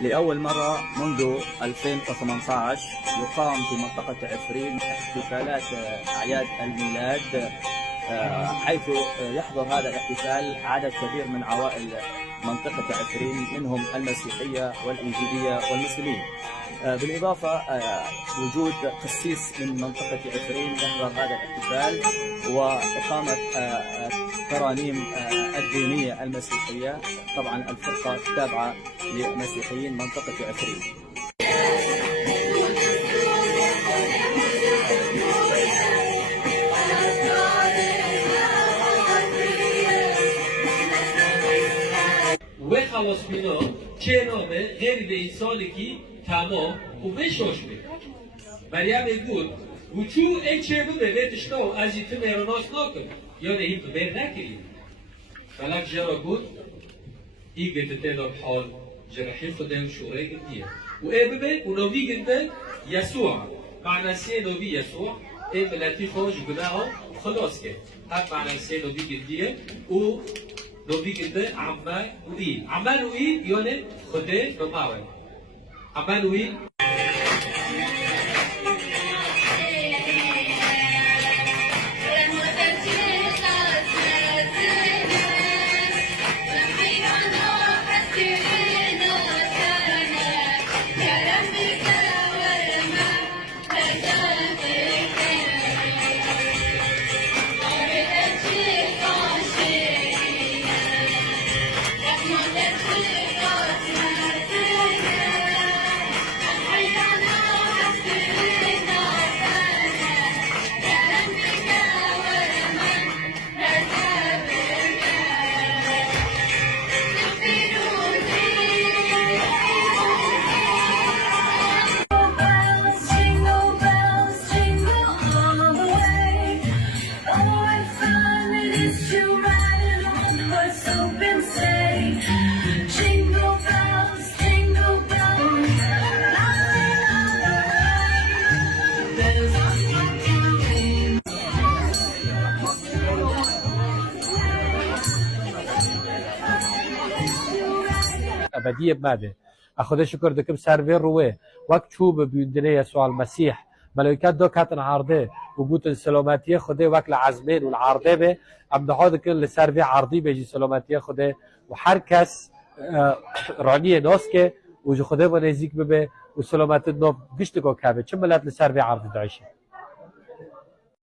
لأول مرة منذ 2018 يقام في منطقة عفرين احتفالات أعياد الميلاد، حيث يحضر هذا الاحتفال عدد كبير من عوائل منطقة عفرين، منهم المسيحية والإنجيلية والمسلمين. بالإضافة وجود قسيس من منطقة عفرين يحضر هذا الاحتفال، وإقامة ترانيم الدينية المسيحية. طبعا الفرقة تابعة لمسيحيين منطقة عفرين. وخلاص بنا چه نامه غیر به این سالی که تمام و بشوش بید مریم بود و چو این چه بوده ویدشتا و از این تو میراناس نکن یا نه این تو بیر نکرید فلک جرا بود ای گفت تداب حال جرحی خدا و شوره گردیه و ای ببین و نوی گرده یسوع معنی سه نوی یسوع ای ملتی خوش گناه خلاص که هر معنی سه نوی گردیه و نوی گرده عمل و ای عمل و ای یعنی خدا نماوی عمل و ای ابدیه بماده اخوده شکر دکم سروی روه وقت چوب بیندنه یسوع المسیح ملائکت دو کتن عرضه و گوتن سلامتی خوده وقت لعزمین و العرضه به ام دعا دکن لسروی عرضی بیجی سلامتی خوده و هر کس رانی ناس که و جو خوده و نزیک ببه و سلامت نو گشت کو کبه چه ملت لسروی عرضی دعیشه